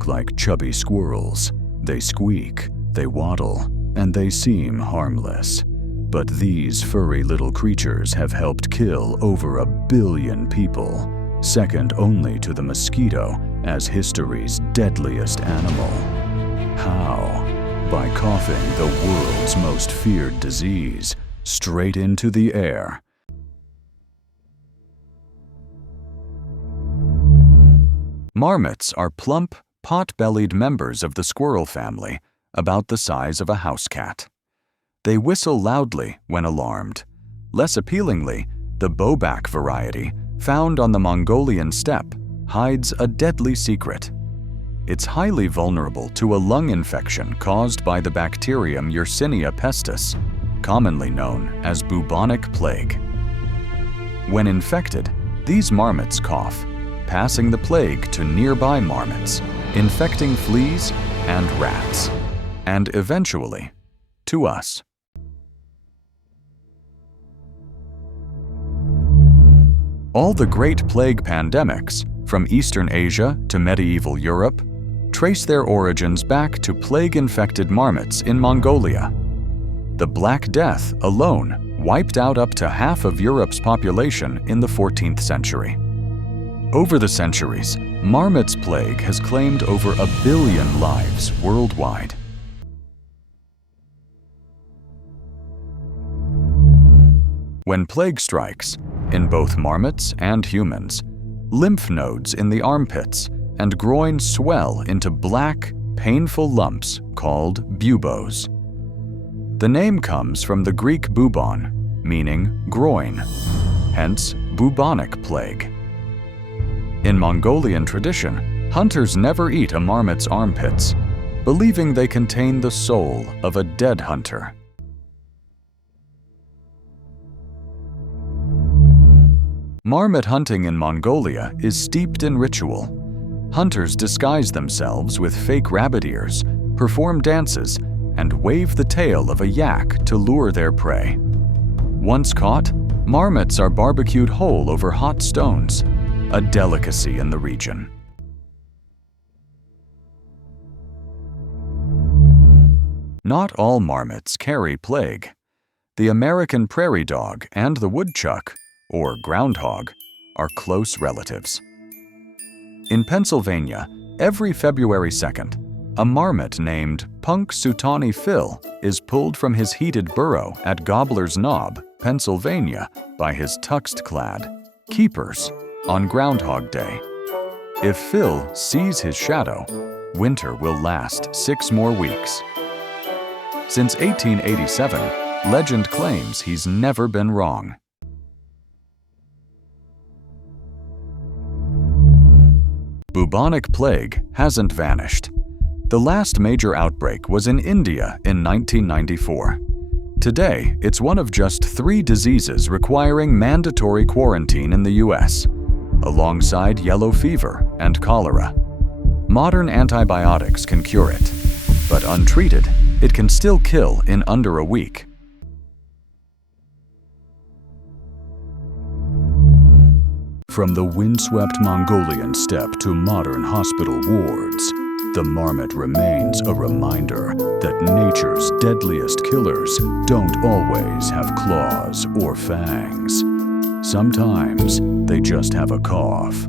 look like chubby squirrels. They squeak, they waddle, and they seem harmless. But these furry little creatures have helped kill over 1 billion people, second only to the mosquito as history's deadliest animal. How? By coughing the world's most feared disease straight into the air. Marmots are plump, pot-bellied members of the squirrel family, about the size of a house cat. They whistle loudly when alarmed. Less appealingly, the bobak variety, found on the Mongolian steppe, hides a deadly secret. It's highly vulnerable to a lung infection caused by the bacterium Yersinia pestis, commonly known as bubonic plague. When infected, these marmots cough, passing the plague to nearby marmots, infecting fleas and rats, and eventually to us. All the great plague pandemics, from Eastern Asia to medieval Europe, trace their origins back to plague-infected marmots in Mongolia. The Black Death alone wiped out up to half of Europe's population in the 14th century. Over the centuries, marmot's plague has claimed over 1 billion lives worldwide. When plague strikes, in both marmots and humans, lymph nodes in the armpits and groin swell into black, painful lumps called buboes. The name comes from the Greek bubon, meaning groin, hence bubonic plague. In Mongolian tradition, hunters never eat a marmot's armpits, believing they contain the soul of a dead hunter. Marmot hunting in Mongolia is steeped in ritual. Hunters disguise themselves with fake rabbit ears, perform dances, and wave the tail of a yak to lure their prey. Once caught, marmots are barbecued whole over hot stones, a delicacy in the region. Not all marmots carry plague. The American prairie dog and the woodchuck, or groundhog, are close relatives. In Pennsylvania, every February 2nd, a marmot named Punxsutawney Phil is pulled from his heated burrow at Gobbler's Knob, Pennsylvania, by his tuxed-clad keepers on Groundhog Day. If Phil sees his shadow, winter will last 6 more weeks. Since 1887, legend claims he's never been wrong. Bubonic plague hasn't vanished. The last major outbreak was in India in 1994. Today, it's one of just 3 diseases requiring mandatory quarantine in the US, alongside yellow fever and cholera. Modern antibiotics can cure it, but untreated, it can still kill in under a week. From the windswept Mongolian steppe to modern hospital wards, the marmot remains a reminder that nature's deadliest killers don't always have claws or fangs. Sometimes they just have a cough.